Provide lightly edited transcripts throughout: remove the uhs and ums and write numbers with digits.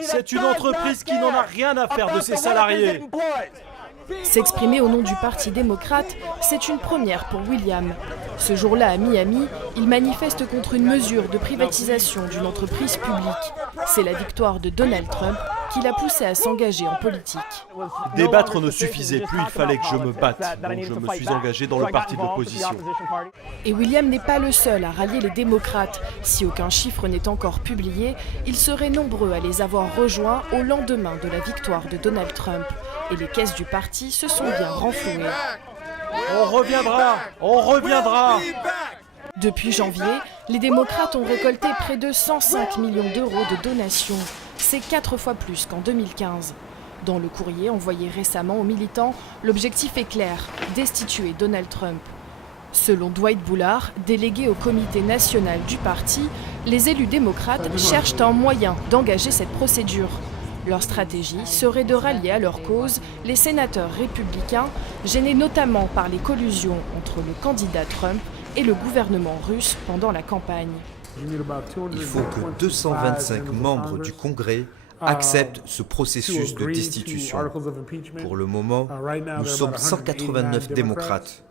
C'est une entreprise qui n'en a rien à faire de ses salariés. S'exprimer au nom du Parti démocrate, c'est une première pour William. Ce jour-là, à Miami, il manifeste contre une mesure de privatisation d'une entreprise publique. C'est la victoire de Donald Trump qui l'a poussé à s'engager en politique. Débattre ne suffisait plus, il fallait que je me batte. Donc je me suis engagé dans le parti de l'opposition. Et William n'est pas le seul à rallier les démocrates. Si aucun chiffre n'est encore publié, ils seraient nombreux à les avoir rejoints au lendemain de la victoire de Donald Trump. Et les caisses du parti se sont bien renflouées. On reviendra, on reviendra. Depuis janvier, les démocrates ont récolté près de 105 millions d'euros de donations. C'est 4 fois plus qu'en 2015. Dans le courrier envoyé récemment aux militants, l'objectif est clair, destituer Donald Trump. Selon Dwight Boulard, délégué au comité national du parti, les élus démocrates cherchent un moyen d'engager cette procédure. Leur stratégie serait de rallier à leur cause les sénateurs républicains, gênés notamment par les collusions entre le candidat Trump et le gouvernement russe pendant la campagne. Il faut que 225 membres du Congrès acceptent ce processus de destitution. Pour le moment, nous sommes 189 démocrates.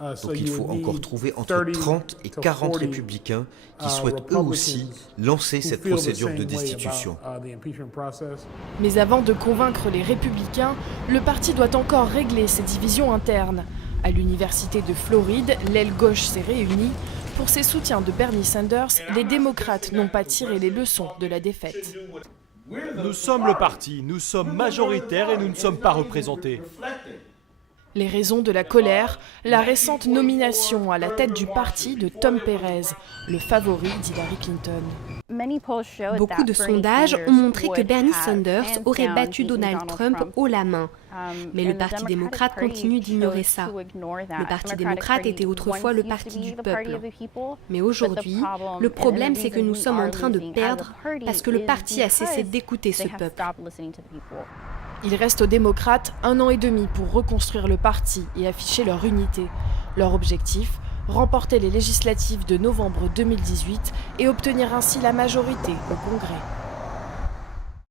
Donc il faut encore trouver entre 30 et 40 républicains qui souhaitent eux aussi lancer cette procédure de destitution. Mais avant de convaincre les républicains, le parti doit encore régler ses divisions internes. À l'université de Floride, l'aile gauche s'est réunie. Pour ses soutiens de Bernie Sanders, les démocrates n'ont pas tiré les leçons de la défaite. Nous sommes le parti, nous sommes majoritaires et nous ne sommes pas représentés. Les raisons de la colère, la récente nomination à la tête du parti de Tom Perez, le favori d'Hillary Clinton. Beaucoup de sondages ont montré que Bernie Sanders aurait battu Donald Trump haut la main. Mais le Parti démocrate continue d'ignorer ça. Le Parti démocrate était autrefois le parti du peuple. Mais aujourd'hui, le problème c'est que nous sommes en train de perdre parce que le parti a cessé d'écouter ce peuple. Il reste aux démocrates 1 an et demi pour reconstruire le parti et afficher leur unité. Leur objectif, remporter les législatives de novembre 2018 et obtenir ainsi la majorité au Congrès.